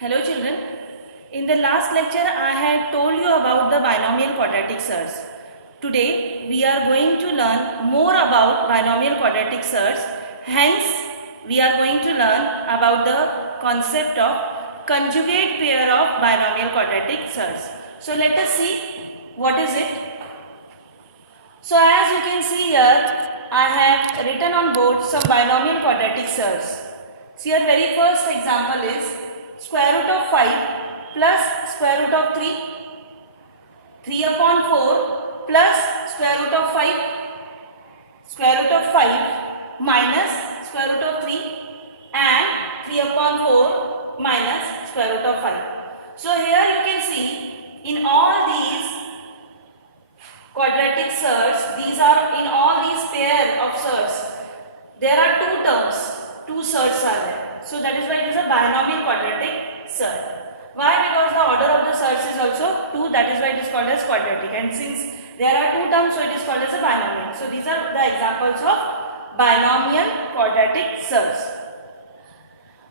Hello children, in the last lecture I had told you about the binomial quadratic surds. Today we are going to learn more about binomial quadratic surds. Hence we are going to learn about the concept of conjugate pair of binomial quadratic surds. So let us see what is it. So as you can see here, I have written on board some binomial quadratic surds. So your very first example is square root of 5 plus square root of 3, 3 upon 4 plus square root of 5, square root of 5 minus square root of 3 and 3 upon 4 minus square root of 5. So here you can see in all these quadratic surds, these are in all these pair of surds, there are two terms, two surds are there. So that is why it is a binomial quadratic surd. Why? Because the order of the surds is also 2, that is why it is called as quadratic, and since there are two terms, so it is called as a binomial. So these are the examples of binomial quadratic surds.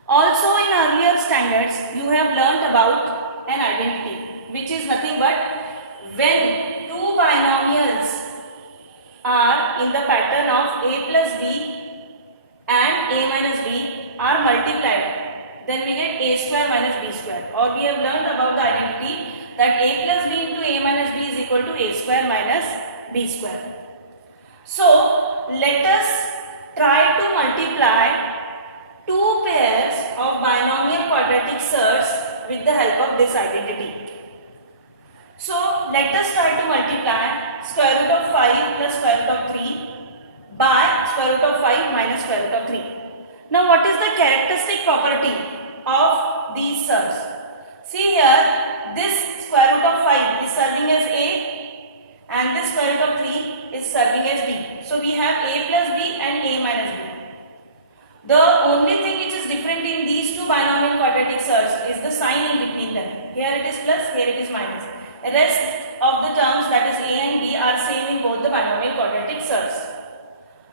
Also in earlier standards you have learnt about an identity, which is nothing but when two binomials are in the pattern of a plus b and a minus b are multiplied, then we get a square minus b square, or we have learned about the identity that a plus b into a minus b is equal to a square minus b square. So let us try to multiply two pairs of binomial quadratic surds with the help of this identity. So let us try to multiply square root of 5 plus square root of 3 by square root of 5 minus square root of 3. Now what is the characteristic property of these surds? See here, this square root of 5 is serving as a and this square root of 3 is serving as b. So we have a plus b and a minus b. The only thing which is different in these two binomial quadratic surds is the sign in between them. Here it is plus, here it is minus. The rest of the terms, that is a and b, are same in both the binomial quadratic surds.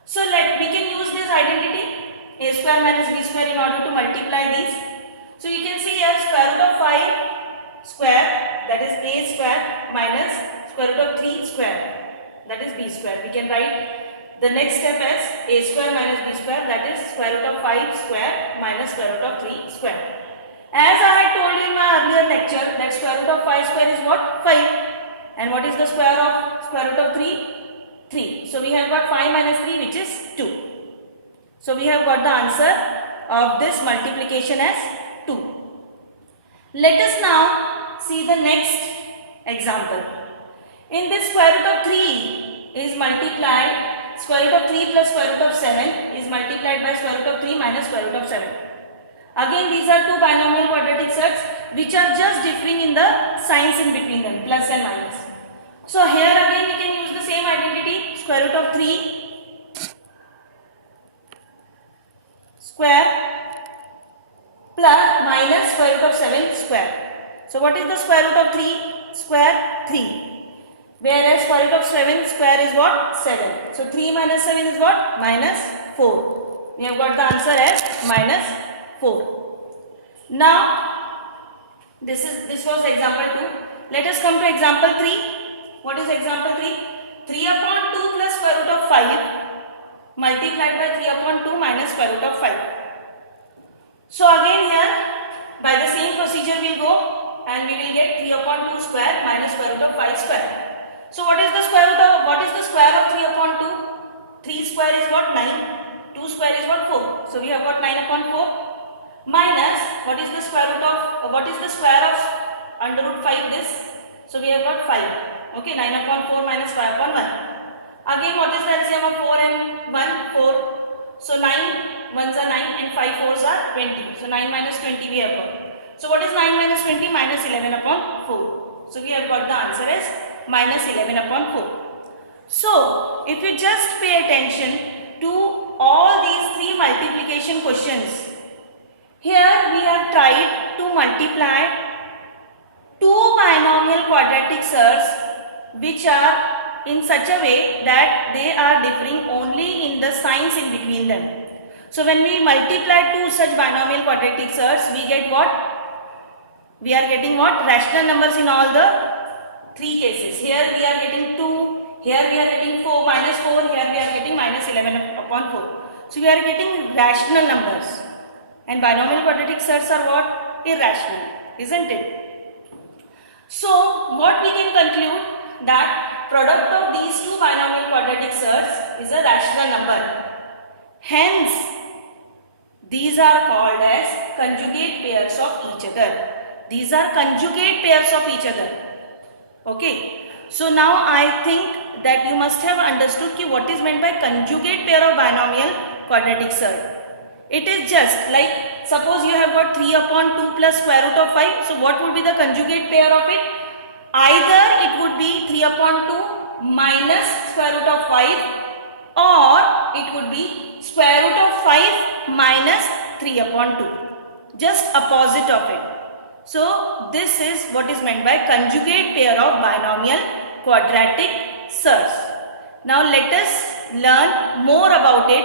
So we can use this identity a square minus b square in order to multiply these. So you can see here square root of 5 square, that is a square, minus square root of 3 square, that is b square. We can write the next step as a square minus b square, that is square root of 5 square minus square root of 3 square. As I had told you in my earlier lecture that square root of 5 square is what? 5. And what is the square root of 3? 3. So we have got 5 minus 3, which is 2. So we have got the answer of this multiplication as 2. Let us now see the next example. In this square root of 3 is multiplied, square root of 3 plus square root of 7 is multiplied by square root of 3 minus square root of 7. Again these are two binomial quadratic surds which are just differing in the signs in between them, plus and minus. So here again we can use the same identity, square root of 3 square plus minus square root of 7 square. So what is the square root of 3 square? 3. Whereas square root of 7 square is what? 7. So 3 minus 7 is what? Minus 4. We have got the answer as minus 4. Now this was example 2. Let us come to example 3. What is example 3? 3 upon 2 plus square root of 5 multiplied by 3 upon 2 minus square root of 5. So again here by the same procedure we will go and we will get 3 upon 2 square minus square root of 5 square. So what is the square of 3 upon 2? 3 square is what? 9. 2 square is what? 4. So we have got 9 upon 4 minus what is the square of under root 5 this? So we have got 5. Okay, 9 upon 4 minus 5 upon 1. Again, what is the LCM of 4 and 1? 4. So 9 ones are 9 and 5 fours are 20. So 9 minus 20 we have got. So what is 9 minus 20? Minus 11 upon 4. So we have got the answer as minus 11 upon 4. So if you just pay attention to all these three multiplication questions, here we have tried to multiply two binomial quadratic surds which are in such a way that they are differing only in the signs in between them. So when we multiply two such binomial quadratic surds, we get what? We are getting what? Rational numbers in all the three cases. Here we are getting 2, here we are getting 4 minus 4, here we are getting minus 11 upon 4. So we are getting rational numbers. And binomial quadratic surds are what? Irrational, isn't it? So what we can conclude, that product of these two binomial quadratic surds is a rational number. Hence, these are called as conjugate pairs of each other. These are conjugate pairs of each other. Okay. So now I think that you must have understood ki what is meant by conjugate pair of binomial quadratic surd. It is just like, suppose you have got 3 upon 2 plus square root of 5. So what would be the conjugate pair of it? Either it would be 3 upon 2 minus square root of 5, or it would be square root of 5 minus 3 upon 2. Just opposite of it. So this is what is meant by conjugate pair of binomial quadratic surds. Now let us learn more about it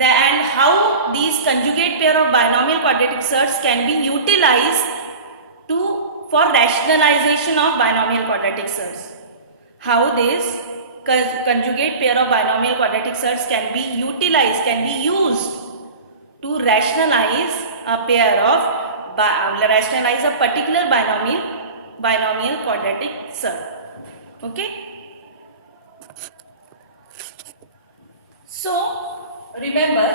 and how these conjugate pair of binomial quadratic surds can be utilized for rationalization of binomial quadratic surds. How this conjugate pair of binomial quadratic surds can be utilized, can be used to rationalize a pair of rationalize a particular binomial quadratic surd. Okay. So remember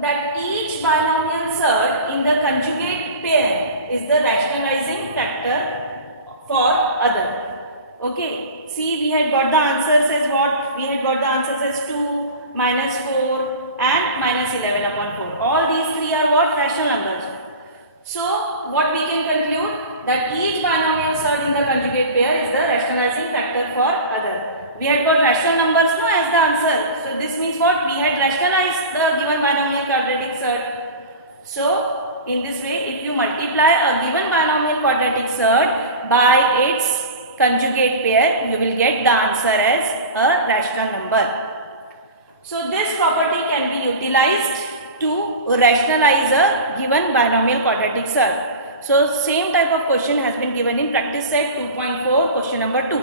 that each binomial surd in the conjugate pair is the rationalizing factor for other. Okay. See, we had got the answers as what? We had got the answers as 2, minus 4 and minus 11 upon 4. All these three are what? Rational numbers. So what we can conclude, that each binomial surd in the conjugate pair is the rationalizing factor for other. We had got rational numbers no as the answer. So this means what? We had rationalized the given binomial quadratic surd. So in this way, if you multiply a given binomial quadratic surd by its conjugate pair, you will get the answer as a rational number. So this property can be utilized to rationalize a given binomial quadratic surd. So same type of question has been given in practice set 2.4 question number 2.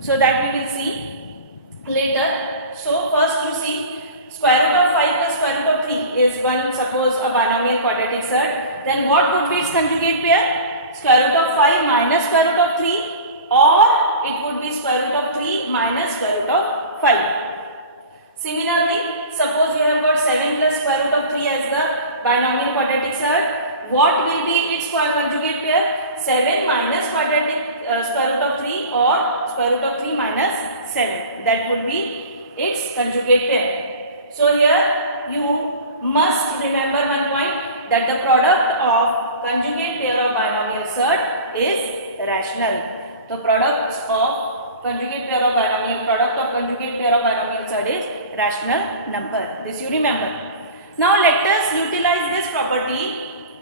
So that we will see later. So first you see square root of 5 plus square root of 3 is one, suppose a binomial quadratic surd. Then what would be its conjugate pair? Square root of 5 minus square root of 3, or it would be square root of 3 minus square root of 5. Similarly, suppose you have got 7 plus square root of 3 as the binomial quadratic surd. What will be its conjugate pair? 7 minus square root of 3 or square root of 3 minus 7. That would be its conjugate pair. So here you must remember one point, that the product of conjugate pair of binomial surd is rational. The products of conjugate pair of binomial surd is rational number. This you remember. Now let us utilize this property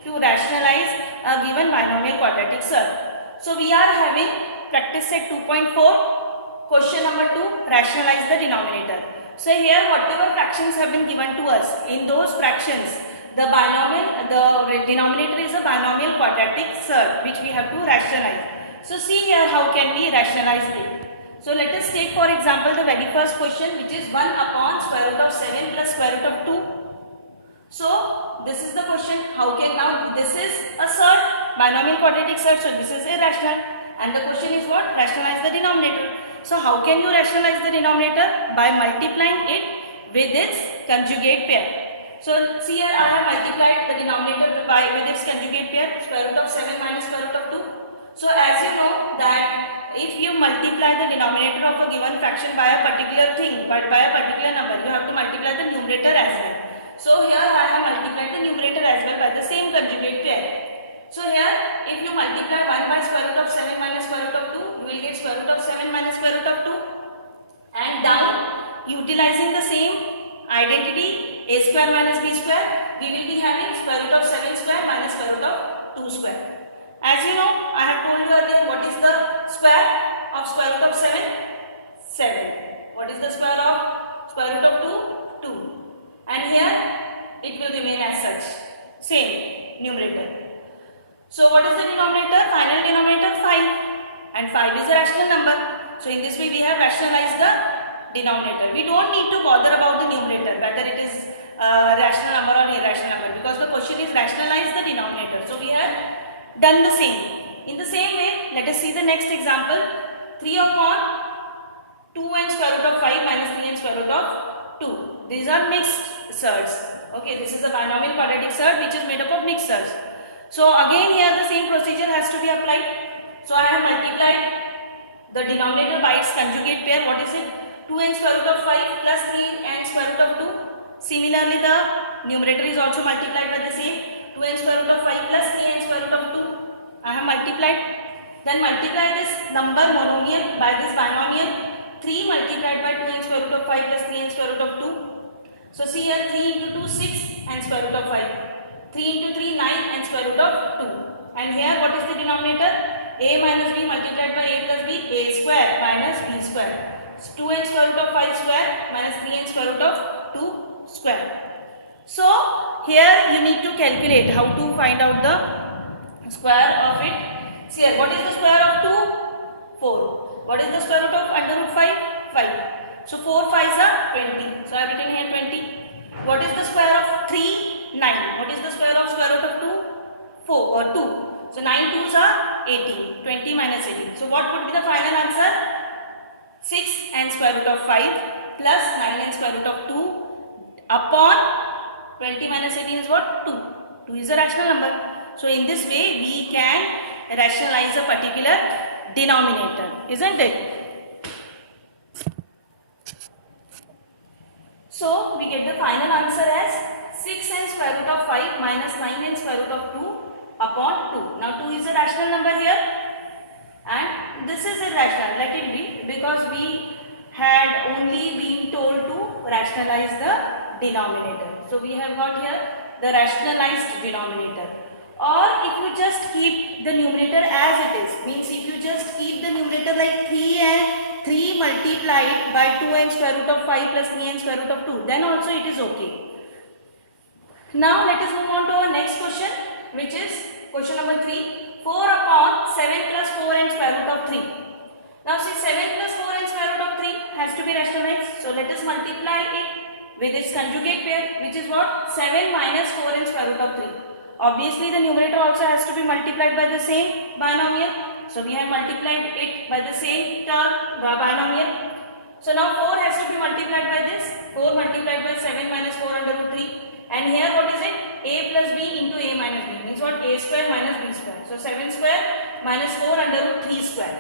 to rationalize a given binomial quadratic surd. So we are having practice set 2.4, question number 2, rationalize the denominator. So here whatever fractions have been given to us, in those fractions the denominator is a binomial quadratic surd which we have to rationalize. So see here how can we rationalize it. So let us take for example the very first question, which is 1 upon square root of 7 plus square root of 2. So this is the question, how can, now this is a surd, binomial quadratic surd, so this is irrational, and the question is what? Rationalize the denominator. So how can you rationalize the denominator? By multiplying it with its conjugate pair. So see here I have multiplied the denominator with its conjugate pair, square root of 7 minus square root of 2. So as you know that if you multiply the denominator of a given fraction by a particular thing, but by a particular number, you have to multiply the numerator as well. So here I have multiplied the numerator as well by the same conjugate pair. So here if you multiply 1 by square root of 7 minus square root of 2, you will get square root of 7 minus square root of 2. And down, utilizing the same identity, a square minus b square, we will be having square root of 7 square minus square root of 2 square. As you know, I have told you earlier, what is the square of square root of 7? 7. What is the square of square root of 2? 2. And here it will remain as such, same numerator. So what is the denominator? and 5 is a rational number. So in this way we have rationalized the denominator. We don't need to bother about the numerator, whether it is rational number or irrational number, because the question is rationalize the denominator. So we have done the same. In the same way, let us see the next example. 3 upon 2n square root of 5 minus 3n square root of 2. These are mixed surds. Okay, this is a binomial quadratic surd which is made up of mixed surds. So again here the same procedure has to be applied. So I have multiplied the denominator by its conjugate pair. What is it? 2n square root of 5 plus 3n square root of 2. Similarly, the numerator is also multiplied by the same 2n square root of 5 plus 3n square root of 2. I have multiplied. Then multiply this number monomial by this binomial. 3 multiplied by 2n square root of 5 plus 3n square root of 2. So see here, 3 into 2 6 and square root of 5. 3 into 3 9 and square root of 2. And here what is the denominator? A minus b multiplied by a plus b, a square minus b square. So 2n square root of 5 square minus 3n square root of 2 square. So here you need to calculate how to find out the square of it. See here, what is the square of 2? 4. What is the square root of under root 5? 5. So 4 5s are 20. So I have written here 20. What is the square of 3? 9. What is the square root of 2? 4 or 2. So 9 2s are 18. 20 minus 18. So what would be the final answer? 6 and square root of 5 plus 9 and square root of 2 upon 20 minus 18 is what? 2. 2 is a rational number. So in this way we can rationalize a particular denominator, isn't it? So we get the final answer as 6n square root of 5 minus 9n square root of 2 upon 2. Now 2 is a rational number here and this is irrational. Let it be, because we had only been told to rationalize the denominator. So we have got here the rationalized denominator. Or if you just keep the numerator as it is, means if you just keep the numerator like 3 multiplied by 2n square root of 5 plus 3n square root of 2, then also it is okay. Now let us move on to our next question, which is question number 3. 4 upon 7 plus 4n square root of 3. Now see, 7 plus 4n square root of 3 has to be rationalized. So let us multiply it with its conjugate pair, which is what? 7 minus 4n square root of 3. Obviously the numerator also has to be multiplied by the same binomial. So we have multiplied it by the same term, binomial. So now 4 has to be multiplied by this. 4 multiplied by 7 minus 4 under root 3. And here what is it? A plus b into a minus b. Means what? A square minus b square. So 7 square minus 4 under root 3 square.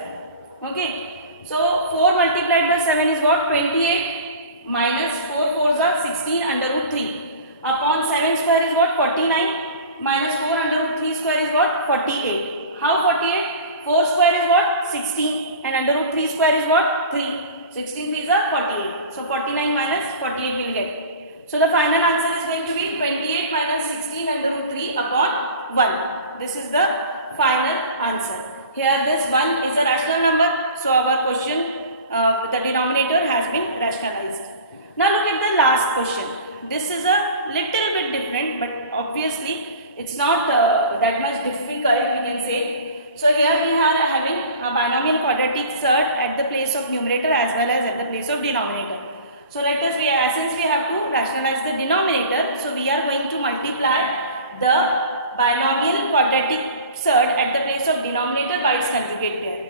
Okay. So 4 multiplied by 7 is what? 28 minus 4 4s are 16 under root 3. Upon 7 square is what? 49. Minus 4 under root 3 square is what? 48. How 48? 4 square is what? 16. And under root 3 square is what? 3. 16 3s are 48. So 49 minus 48 will get. So the final answer is going to be 28 minus 16 under root 3 upon 1. This is the final answer. Here this 1 is a rational number. So our question, the denominator has been rationalized. Now look at the last question. This is a little bit different, but obviously it's not that much difficult, we can say. So here we are having a binomial quadratic surd at the place of numerator as well as at the place of denominator. So let us, since we have to rationalize the denominator, so we are going to multiply the binomial quadratic surd at the place of denominator by its conjugate pair.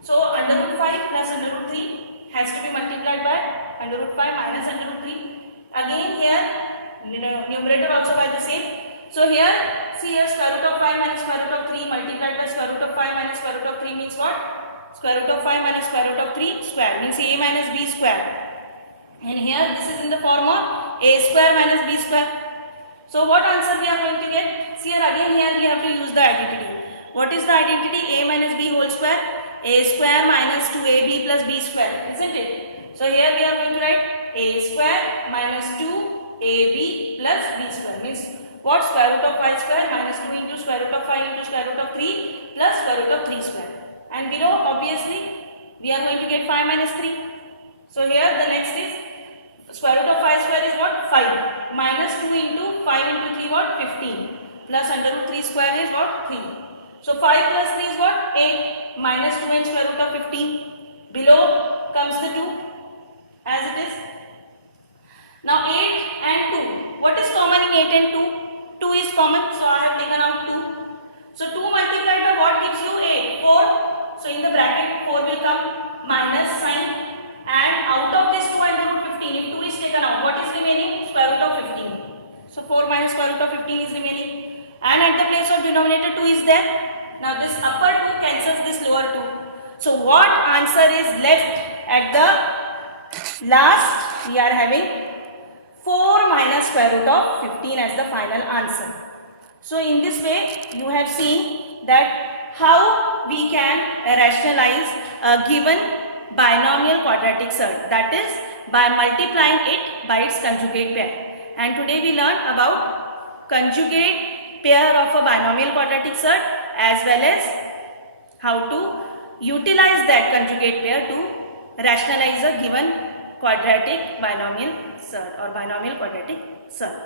So under root 5 plus under root 3 has to be multiplied by under root 5 minus under root 3. Again here numerator also by the same. So here see here square root of 5 minus square root of 3 multiplied by square root of 5 minus square root of 3 means what? Square root of 5 minus square root of 3 square means a minus b square. And here this is in the form of a square minus b square. So what answer we are going to get? See here again here we have to use the identity. What is the identity? A minus b whole square. A square minus 2ab plus b square, isn't it? So here we are going to write a square minus 2ab plus b square means what? Square root of 5 square minus 2 into square root of 5 into square root of 3 plus square root of 3 square. And below obviously we are going to get 5 minus 3. So here the next is square root of 5 square is what? 5 minus 2 into 5 into 3 what? 15 plus under root 3 square is what? 3. So 5 plus 3 is what? 8 minus 2 and square root of 15. Below comes the 2 as it is. Now 8 and 2. What is common in 8 and 2? 2 is common, so I have taken out 2. So 2 multiplied by what gives you 8? 4. So in the bracket 4 will come, minus sign, and out of this 2 and root 15, if 2 is taken out, what is remaining? Square root of 15. So 4 minus square root of 15 is remaining, and at the place of denominator 2 is there. Now this upper 2 cancels this lower 2. So what answer is left at the last? We are having 4 minus square root of 15 as the final answer. So in this way you have seen that how we can rationalize a given binomial quadratic surd, that is by multiplying it by its conjugate pair. And today we learned about conjugate pair of a binomial quadratic surd as well as how to utilize that conjugate pair to rationalize a given quadratic binomial surd or binomial quadratic surd.